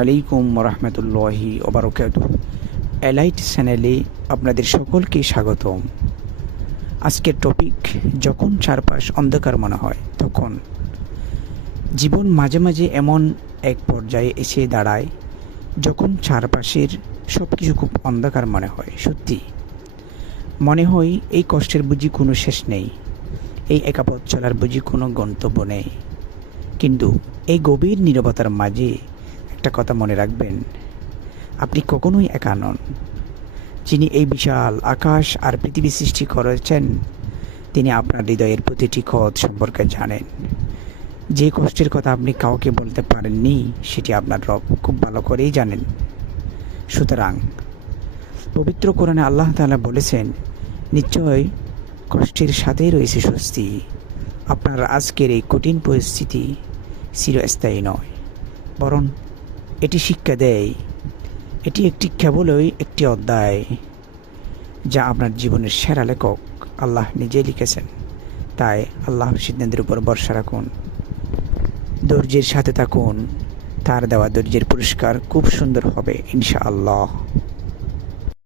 আলাইকুম রহমতুল্লাহি ওবারকাতুহ। এলাইট চ্যানেলে আপনাদের সকলকে স্বাগতম। আজকের টপিক, যখন চারপাশ অন্ধকার মনে হয় তখন। জীবন মাঝে মাঝে এমন এক পর্যায়ে এসে দাঁড়ায় যখন চারপাশের সব কিছু খুব অন্ধকার মনে হয়। সত্যি মনে হয় এই কষ্টের বুঝি কোনো শেষ নেই, এই একা পথ চলার বুঝি কোনো গন্তব্য নেই। কিন্তু এই গভীর নীরবতার মাঝে একটা কথা মনে রাখবেন, আপনি কখনোই একা নন। যিনি এই বিশাল আকাশ আর পৃথিবী সৃষ্টি করেছেন, তিনি আপনার হৃদয়ের প্রতিটি ক্ষত সম্পর্কে জানেন। যে কষ্টের কথা আপনি কাউকে বলতে পারেননি, সেটি আপনার রব খুব ভালো করেই জানেন। সুতরাং পবিত্র কোরআনে আল্লাহ তাআলা বলেছেন, নিশ্চয় কষ্টের সাথেই রয়েছে স্বস্তি। আপনার আজকের এই কঠিন পরিস্থিতি চিরস্থায়ী নয়, বরং এটি শিক্ষা দেয়। এটি কেবলই একটি অধ্যায়, যা আপনার জীবনের সেরা লেখক আল্লাহ নিজে লিখেছেন। তাই আল্লাহর সিদ্ধান্তের উপর ভরসা রাখুন, ধৈর্যের সাথে থাকুন। তার দেওয়া ধৈর্যের পুরস্কার খুব সুন্দর হবে ইনশাআল্লাহ।